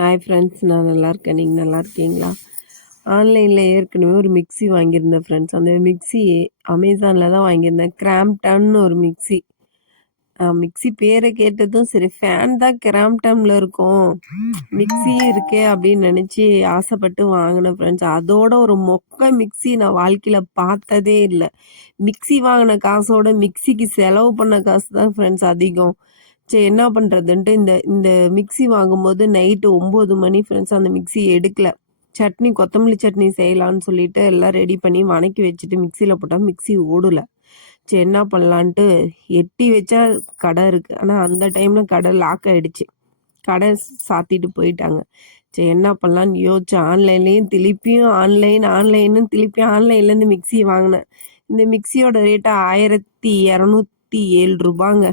Hi friends, நான் நல்லா இருக்கேன். நீங்கள் நல்லா இருக்கீங்களா? ஆன்லைனில் ஏற்கனவே ஒரு மிக்ஸி வாங்கியிருந்தேன் ஃப்ரெண்ட்ஸ். அந்த மிக்ஸி அமேசானில் தான் வாங்கியிருந்தேன். கிராம்ப்டன்னு ஒரு மிக்ஸி. மிக்ஸி பேரை கேட்டதும் சரி, ஃபேன் தான் கிராம்ப்டனில் இருக்கும், மிக்ஸி இருக்கே அப்படின்னு நினச்சி ஆசைப்பட்டு வாங்கினேன் ஃப்ரெண்ட்ஸ். அதோட ஒரு மொக்க மிக்ஸி நான் வாழ்க்கையில் பார்த்ததே இல்லை. மிக்ஸி வாங்கின காசோட மிக்ஸிக்கு செலவு பண்ண காசு தான் ஃப்ரெண்ட்ஸ் அதிகம். சரி, என்ன பண்ணுறதுன்ட்டு இந்த இந்த மிக்ஸி வாங்கும்போது நைட்டு 9 மணி ஃப்ரெண்ட்ஸ். அந்த மிக்ஸி எடுக்கல. சட்னி, கொத்தமல்லி சட்னி செய்யலான்னு சொல்லிட்டு எல்லாம் ரெடி பண்ணி வணக்கி வச்சுட்டு மிக்சியில் போட்டால் மிக்ஸி ஓடலை. சரி, என்ன பண்ணலான்ட்டு எட்டி வச்சா கடை இருக்குது. ஆனால் அந்த டைமில் கடை லாக் ஆகிடுச்சு. கடை சாத்திட்டு போயிட்டாங்க. சரி, என்ன பண்ணலான்னு யோசிச்சு ஆன்லைன்லேயும் திருப்பியும் ஆன்லைன்னு திருப்பியும் ஆன்லைன்லேருந்து மிக்ஸி வாங்கினேன். இந்த மிக்ஸியோட ரேட்டு 1207 ரூபாங்க.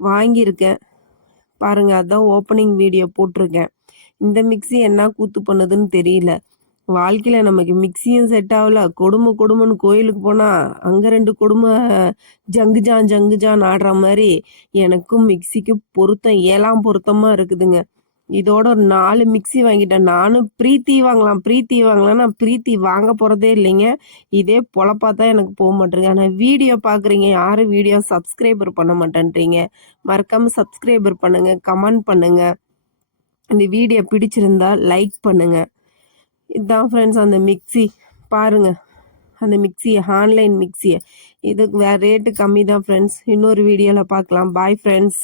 வாங்கியிருக்கேன் பாருங்க. அதான் ஓப்பனிங் வீடியோ போட்டிருக்கேன். இந்த மிக்ஸி என்ன கூத்து பண்ணுதுன்னு தெரியல. வாழ்க்கையில் நமக்கு மிக்ஸியும் செட் ஆகல. கொடுமைன்னு கோயிலுக்கு போனால் அங்கே 2 கொடுமை ஜங்குஜான் ஆடுற மாதிரி எனக்கும் மிக்ஸிக்கு பொருத்தம் 7ஆம் பொருத்தமாக இருக்குதுங்க. இதோட ஒரு 4 மிக்ஸி வாங்கிட்டேன். நானும் ப்ரீத்தி வாங்கலாம். நான் ப்ரீத்தி வாங்க போகிறதே இல்லைங்க. இதே பொழப்பா தான் எனக்கு போக மாட்டேங்க. ஆனால் வீடியோ பார்க்குறீங்க, யாரும் வீடியோ சப்ஸ்கிரைபர் பண்ண மாட்டேன்றீங்க. மறக்காமல் சப்ஸ்கிரைபர் பண்ணுங்கள், கமெண்ட் பண்ணுங்கள். இந்த வீடியோ பிடிச்சிருந்தா லைக் பண்ணுங்கள். இதுதான் ஃப்ரெண்ட்ஸ் அந்த மிக்ஸி. பாருங்கள் அந்த மிக்ஸியை, ஆன்லைன் மிக்ஸியை. இதுக்கு வேறு ரேட்டு கம்மி தான் ஃப்ரெண்ட்ஸ். இன்னொரு வீடியோவில் பார்க்கலாம். Bye friends.